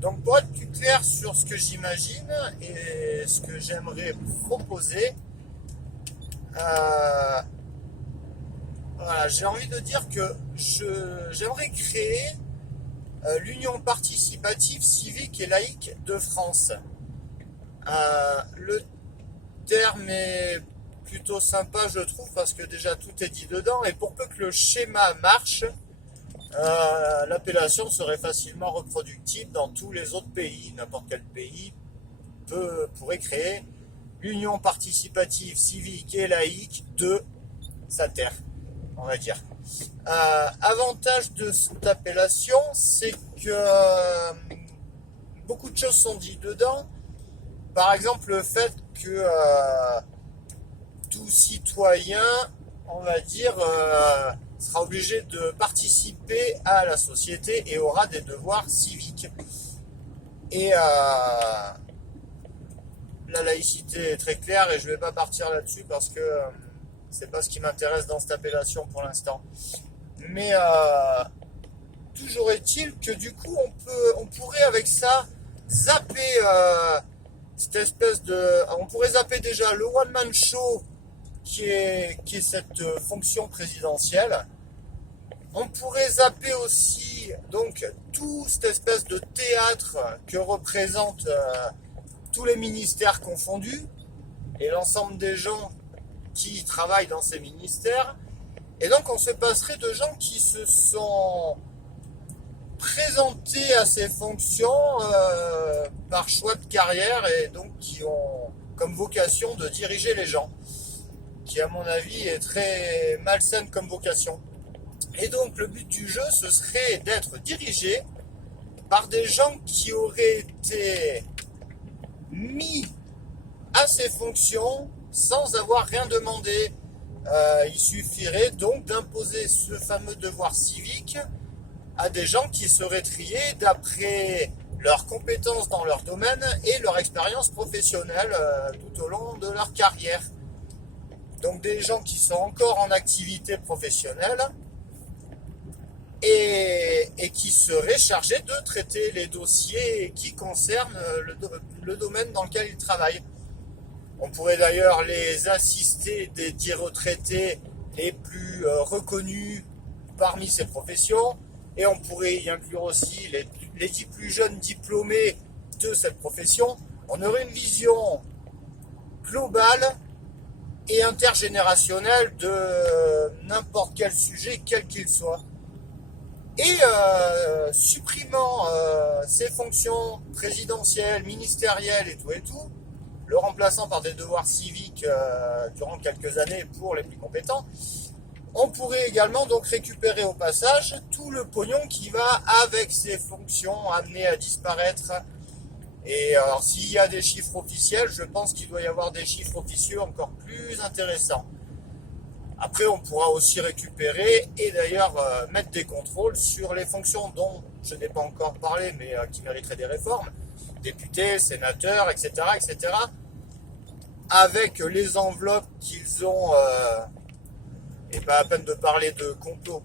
Donc pour être plus clair sur ce que j'imagine et ce que j'aimerais proposer, euh, voilà, j'ai envie de dire que j'aimerais créer l'Union participative civique et laïque de France. Le terme est plutôt sympa, je trouve, parce que déjà tout est dit dedans, et pour peu que le schéma marche, l'appellation serait facilement reproductible dans tous les autres pays. N'importe quel pays pourrait créer l'Union participative civique et laïque de sa terre, on va dire. Avantage de cette appellation, c'est que beaucoup de choses sont dites dedans. Par exemple, le fait que tout citoyen, on va dire, sera obligé de participer à la société et aura des devoirs civiques. Et la laïcité est très claire et je ne vais pas partir là-dessus parce que c'est pas ce qui m'intéresse dans cette appellation pour l'instant. Mais toujours est-il que du coup on pourrait avec ça zapper cette espèce de... On pourrait zapper déjà le one-man show qui est cette fonction présidentielle. On pourrait zapper aussi donc tout cette espèce de théâtre que représentent tous les ministères confondus et l'ensemble des gens qui travaillent dans ces ministères. Et donc on se passerait de gens qui se sont présentés à ces fonctions par choix de carrière et donc qui ont comme vocation de diriger les gens, qui à mon avis est très malsaine comme vocation. Et donc le but du jeu, ce serait d'être dirigé par des gens qui auraient été mis à ces fonctions sans avoir rien demandé. Il suffirait donc d'imposer ce fameux devoir civique à des gens qui seraient triés d'après leurs compétences dans leur domaine et leur expérience professionnelle tout au long de leur carrière. Donc des gens qui sont encore en activité professionnelle et qui seraient chargés de traiter les dossiers qui concernent le domaine dans lequel ils travaillent. On pourrait d'ailleurs les assister des dits retraités les plus reconnus parmi ces professions, et on pourrait y inclure aussi les 10 plus jeunes diplômés de cette profession. On aurait une vision globale et intergénérationnelle de n'importe quel sujet, quel qu'il soit. Et supprimant ces fonctions présidentielles, ministérielles et tout, le remplaçant par des devoirs civiques durant quelques années pour les plus compétents, on pourrait également donc récupérer au passage tout le pognon qui va avec ces fonctions amenées à disparaître. Et alors s'il y a des chiffres officiels, je pense qu'il doit y avoir des chiffres officieux encore plus intéressants. Après, on pourra aussi récupérer et d'ailleurs mettre des contrôles sur les fonctions dont je n'ai pas encore parlé, mais qui mériteraient des réformes, députés, sénateurs, etc., etc., avec les enveloppes qu'ils ont, et pas à peine de parler de complot.